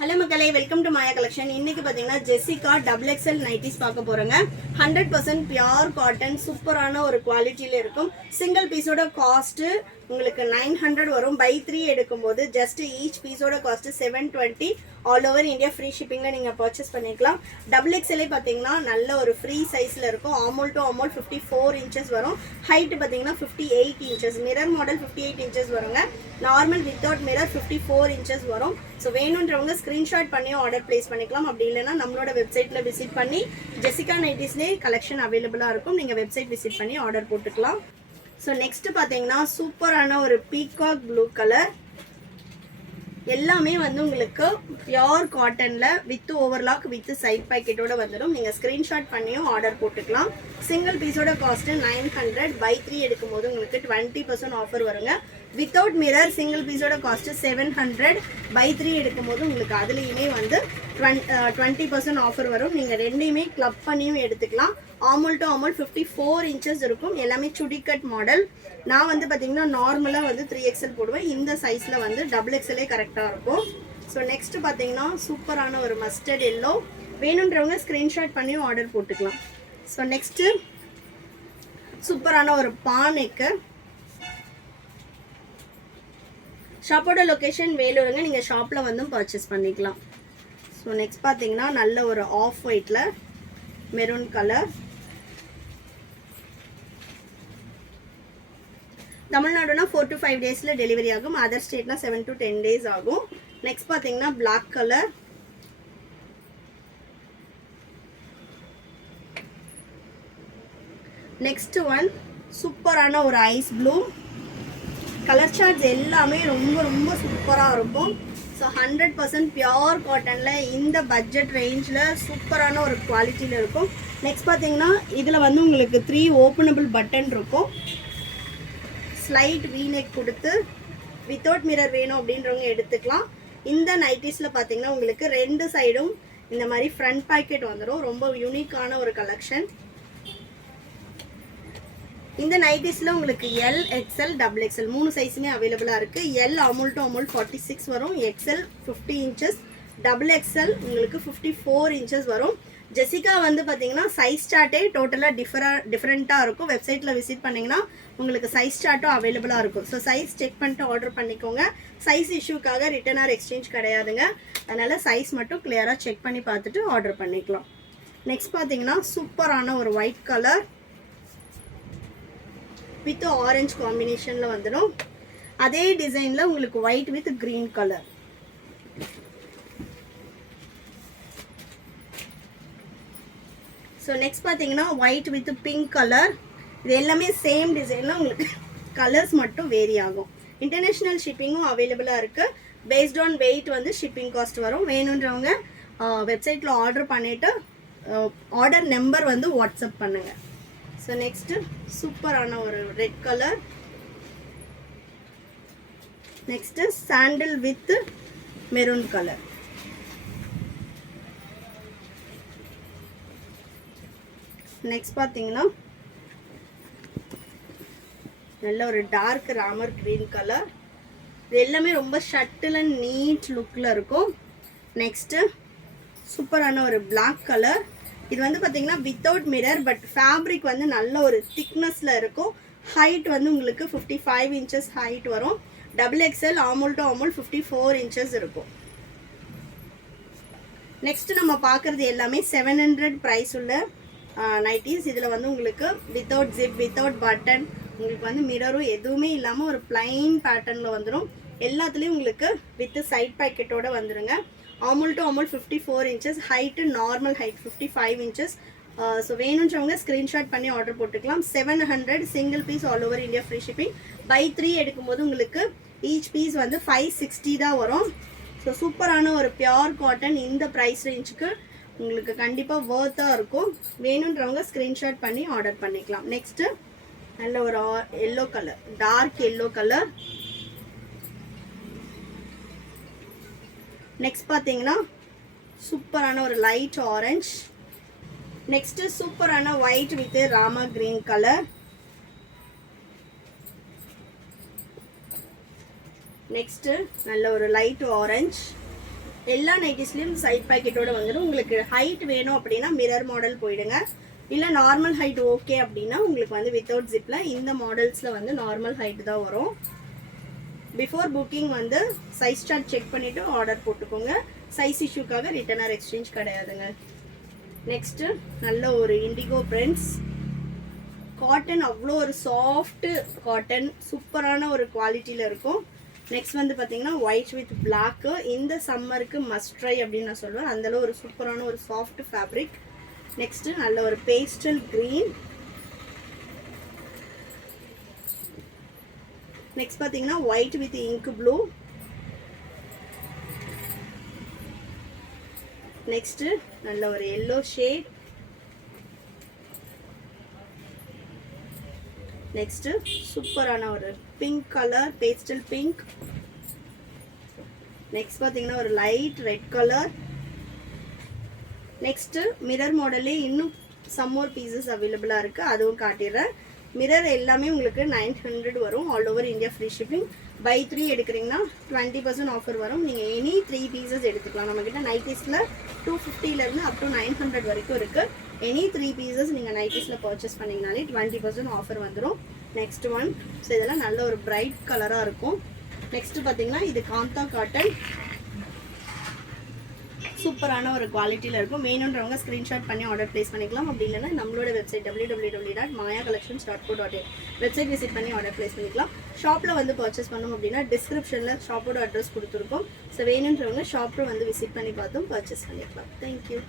Hello மக்களே, welcome to Maya collection. இன்னைக்கு பார்த்தீங்கன்னா ஜெசிகா டபுள் எக்ஸ்எல் நைட்டிஸ் பார்க்க போகிறோங்க. 100% பியூர் காட்டன், சூப்பரான ஒரு குவாலிட்டியில் இருக்கும். சிங்கிள் பீஸோட காஸ்ட்டு உங்களுக்கு 900 வரும். பை 3 எடுக்கும்போது ஜஸ்ட் ஈச் பீஸோட cost 720. All over India free ஷிப்பிங்கில் நீங்கள் பர்ச்சேஸ் பண்ணிக்கலாம். டபுள் எக்ஸ்எல்லே பார்த்தீங்கன்னா நல்ல ஒரு ஃப்ரீ சைஸில் இருக்கும். ஆமோல் டு ஆமோல் 54 இன்ச்சஸ் வரும். ஹைட்டு பார்த்தீங்கன்னா 58 இன்ச்சஸ். மிரர் மாடல் 58 இன்ச்சஸ் வருங்க. நார்மல் வித்தவுட் மிரர் 54 இன்ச்சஸ் வரும். ஸோ வேணுன்றவங்க ஸ்க்ரீன்ஷாட் பண்ணி ஆர்டர் பிளேஸ் பண்ணிக்கலாம். அப்படி இல்லைன்னா நம்மளோட வெப்சைட்டில் விசிட் பண்ணி ஜெசிகா நைட்டிஸ்லேயே கலெக்ஷன் அவைலபிளாக இருக்கும். நீங்கள் வெப்சைட் விசிட் பண்ணி ஆர்டர் போட்டுக்கலாம். ஸோ நெக்ஸ்ட் பார்த்தீங்கன்னா சூப்பரான ஒரு பீகாக் ப்ளூ கலர். எல்லாமே வந்து உங்களுக்கு பியோர் காட்டனில் வித் ஓவர்லாக் வித் சைட் பாக்கெட்டோட வந்துடும். நீங்கள் ஸ்க்ரீன்ஷாட் பண்ணியும் ஆர்டர் போட்டுக்கலாம். சிங்கிள் பீஸோட காஸ்ட்டு 900. பை 3 எடுக்கும் போது உங்களுக்கு 20% ஆஃபர் வருங்க. வித்தவுட் மிரர் சிங்கிள் பீஸோட காஸ்ட்டு 700. பை 3 எடுக்கும் போது உங்களுக்கு அதுலேயுமே வந்து 20% ஆஃபர் வரும். நீங்கள் ரெண்டையுமே கிளப் பண்ணியும் எடுத்துக்கலாம். ஆமோல் டு ஆமோல் 54 இன்ச்சஸ் இருக்கும். எல்லாமே சுடிகட் மாடல். நான் வந்து பார்த்தீங்கன்னா நார்மலாக வந்து 3XL போடுவேன். இந்த சைஸில் வந்து டபுள் எக்ஸ்எல்லே கரெக்டாக இருக்கும். ஸோ நெக்ஸ்ட் பார்த்தீங்கன்னா சூப்பரான ஒரு மஸ்டர்ட் எல்லோ. வேணுன்றவங்க ஸ்க்ரீன்ஷாட் பண்ணியும் ஆர்டர் போட்டுக்கலாம். ஸோ நெக்ஸ்ட்டு சூப்பரான ஒரு பானைக்கு. ஷாப்போட லொக்கேஷன் வேலூருங்க. நீங்கள் ஷாப்பில் வந்து பர்ச்சேஸ் பண்ணிக்கலாம். ஸோ நெக்ஸ்ட் பார்த்தீங்கன்னா நல்ல ஒரு ஆஃப் ஒயிட்டில் மெரூன் கலர். தமிழ்நாடுனா 4 to 5 டேஸில் டெலிவரி ஆகும். அதர் ஸ்டேட்னா 7 to 10 டேஸ் ஆகும். நெக்ஸ்ட் பார்த்தீங்கன்னா பிளாக் கலர். நெக்ஸ்ட் ஒன் சூப்பரான ஒரு ஐஸ் ப்ளூ. கலர் சார்ட்ஸ் எல்லாமே ரொம்ப ரொம்ப சூப்பராக இருக்கும். ஸோ 100% பியோர் காட்டனில் இந்த பட்ஜெட் ரேஞ்சில் சூப்பரான ஒரு குவாலிட்டியில் இருக்கும். நெக்ஸ்ட் பார்த்தீங்கன்னா இதில் வந்து உங்களுக்கு 3 ஓப்பனபிள் பட்டன் இருக்கும். ஸ்லைட் வீநெக் கொடுத்து வித்தவுட் மிரர் வேணும் அப்படின்றவங்க எடுத்துக்கலாம். இந்த நைட்டிஸில் பார்த்தீங்கன்னா உங்களுக்கு 2 சைடும் இந்த மாதிரி ஃப்ரண்ட் பாக்கெட் வந்துடும். ரொம்ப யூனிக்கான ஒரு கலெக்ஷன். இந்த நைட்டிஸில் உங்களுக்கு எல், எக்ஸ்எல், டபுள் எக்ஸ்எல் 3 சைஸுமே அவைலபிளாக இருக்குது. எல் அமுல் டு அமுல் 46 வரும். XL 50 inches. டபுள் எக்ஸ்எல் உங்களுக்கு 54 இன்ச்சஸ் வரும். ஜெசிகா வந்து பார்த்தீங்கன்னா சைஸ் சார்ட்டே டோட்டலாக டிஃப்ரெண்ட்டாக இருக்கும். வெப்சைட்டில் விசிட் பண்ணிங்கன்னா உங்களுக்கு சைஸ் சார்ட்டும் அவைலபிளாக இருக்கும். ஸோ சைஸ் செக் பண்ணிட்டு ஆர்டர் பண்ணிக்கோங்க. சைஸ் இஷ்யூக்காக ரிட்டர்ன் ஆர் எக்ஸ்சேஞ்ச் கிடையாதுங்க. அதனால் சைஸ் மட்டும் கிளியராக செக் பண்ணி பார்த்துட்டு ஆர்டர் பண்ணிக்கலாம். நெக்ஸ்ட் பார்த்தீங்கன்னா சூப்பரான ஒரு ஒயிட் கலர் வித் ஆரஞ்சு காம்பினேஷனில் வந்துடும். அதே டிசைனில் உங்களுக்கு white with green colour. So next பார்த்தீங்கன்னா ஒயிட் வித் பிங்க் கலர். இது எல்லாமே சேம் டிசைனில் உங்களுக்கு கலர்ஸ் மட்டும் வேரி ஆகும். இன்டர்நேஷ்னல் ஷிப்பிங்கும் அவைலபிளாக இருக்குது. பேஸ்ட் ஆன் வெயிட் வந்து ஷிப்பிங் காஸ்ட் வரும். வேணுன்றவங்க வெப்சைட்டில் ஆர்டர் பண்ணிவிட்டு ஆர்டர் நம்பர் வந்து வாட்ஸ்அப் பண்ணுங்கள். ஸோ நெக்ஸ்ட்டு சூப்பரான ஒரு red colour. Next sandal with maroon colour. Next பார்த்தீங்கன்னா நல்ல ஒரு டார்க் ராமர் கிரீன் கலர். இது எல்லாமே ரொம்ப ஷட்டில் அண்ட் நீட் லுக்கில் இருக்கும். நெக்ஸ்ட்டு சூப்பரான ஒரு பிளாக் கலர். இது வந்து பார்த்தீங்கன்னா வித்தவுட் மிரர், பட் ஃபேப்ரிக் வந்து நல்ல ஒரு திக்னஸில் இருக்கும். ஹைட் வந்து உங்களுக்கு 55 இன்ச்சஸ் ஹைட் வரும். Double XL ஆமோல் to armhole 54 inches இருக்கும். நெக்ஸ்ட் நம்ம பார்க்குறது எல்லாமே 700 ப்ரைஸ் உள்ள நைட்டிஸ். இதில் வந்து உங்களுக்கு வித்தவுட் ஜிப், வித்தவுட் பட்டன், உங்களுக்கு வந்து மிரரும் எதுவுமே இல்லாமல் ஒரு பிளைன் பேட்டர்னில் வந்துடும். எல்லாத்துலேயும் உங்களுக்கு வித் சைட் பாக்கெட்டோடு வந்துடுங்க. Armhole to armhole 54 inches. Height normal height 55 inches. So வேணுன்றவங்க ஸ்க்ரீன்ஷாட் பண்ணி ஆர்டர் போட்டுக்கலாம். 700 single piece all over India free shipping. Buy 3 எடுக்கும்போது உங்களுக்கு ஈச் பீஸ் வந்து 560 தான் வரும். ஸோ சூப்பரான ஒரு பியோர் காட்டன் இந்த ப்ரைஸ் ரேஞ்சுக்கு உங்களுக்கு கண்டிப்பாக வர்த்தாக இருக்கும். வேணுன்றவங்க ஸ்க்ரீன்ஷாட் பண்ணி ஆர்டர் பண்ணிக்கலாம். நெக்ஸ்ட்டு நல்ல ஒரு yellow colour, dark yellow colour. Next பார்த்தீங்கன்னா சூப்பரான ஒரு லைட் ஆரஞ்ச். நெக்ஸ்ட்டு சூப்பரான white with Rama green colour. Next நல்ல ஒரு லைட் ஆரஞ்ச். எல்லா நைட்டிஸ்லேயும் சைட் பாக்கெட்டோட வந்துடும். உங்களுக்கு ஹைட் வேணும் அப்படின்னா மிரர் மாடல் போயிடுங்க. இல்லை நார்மல் ஹைட் ஓகே அப்படின்னா உங்களுக்கு வந்து வித்தவுட் ஜிப்பில் இந்த மாடல்ஸில் வந்து நார்மல் ஹைட் தான் வரும். பிஃபோர் புக்கிங் வந்து சைஸ் சார்ட் செக் பண்ணிவிட்டு ஆர்டர் போட்டுக்கோங்க. சைஸ் இஷ்யூக்காக ரிட்டர்ன் ஆர் எக்ஸ்சேஞ்ச் கிடையாதுங்க. நெக்ஸ்ட்டு நல்ல ஒரு இண்டிகோ பிரிண்ட்ஸ் காட்டன், அவ்வளோ ஒரு சாஃப்ட்டு காட்டன், சூப்பரான ஒரு குவாலிட்டியில் இருக்கும். நெக்ஸ்ட் வந்து பார்த்தீங்கன்னா ஒயிட் வித் பிளாக்கு. இந்த சம்மருக்கு மஸ்ட் ட்ரை அப்படின்னு நான் சொல்லுவேன். அந்தளவு ஒரு சூப்பரான ஒரு சாஃப்ட் ஃபேப்ரிக். நெக்ஸ்ட்டு நல்ல ஒரு பேஸ்டல் க்ரீன். நெக்ஸ்ட் பார்த்தீங்கன்னா white with ink blue. Next நல்ல ஒரு எல்லோ ஷேட். நெக்ஸ்ட்டு சூப்பரான ஒரு pink colour, pastel pink. Next பார்த்தீங்கன்னா ஒரு light red colour. Next mirror மாடல்லே இன்னும் சம் மோர் பீசஸ் அவைலபிளாக இருக்குது, அதுவும் காட்டிடுறேன். மிரர் எல்லாமே உங்களுக்கு 900 வரும். All over India free shipping. Buy 3 எடுக்கிறீங்கன்னா 20% ஆஃபர் வரும். நீங்கள் எனி 3 பீசஸ் எடுத்துக்கலாம். நம்மக்கிட்ட நைட்டிஸில் 250 அப் டு 900 வரைக்கும் இருக்குது. எனி 3 பீசஸ் நீங்கள் நைட்டிஸில் பர்ச்சேஸ் பண்ணிங்கனாலே 20% ஆஃபர் வந்துடும். நெக்ஸ்ட் ஒன், ஸோ இதெல்லாம் நல்ல ஒரு பிரைட் கலராக இருக்கும். நெக்ஸ்ட்டு பார்த்தீங்கன்னா இது காந்தா காட்டன், சூப்பரான ஒரு குவாலிட்டியில் இருக்கும். வேணுன்றவங்க ஸ்க்ரீன்ஷாட் பண்ணி ஆர்டர் ப்ளேஸ் பண்ணிக்கலாம். அப்படி இல்லைன்னா நம்மளோட வெப்சைட் www.mayacollections.co.in வெப்சைட் விசிட் பண்ணி ஆர்டர் ப்ளேஸ் பண்ணிக்கலாம். ஷாப்பில் வந்து பர்ச்சேஸ் பண்ணோம் அப்படின்னா டிஸ்கிரிப்ஷனில் ஷாப்போட அட்ரஸ் கொடுத்துருக்கோம். ஸோ வேணுன்றவங்க ஷாப்பில் வந்து விசிட் பண்ணி பார்த்தும் பர்ச்சேஸ் பண்ணிக்கலாம். தேங்க்யூ.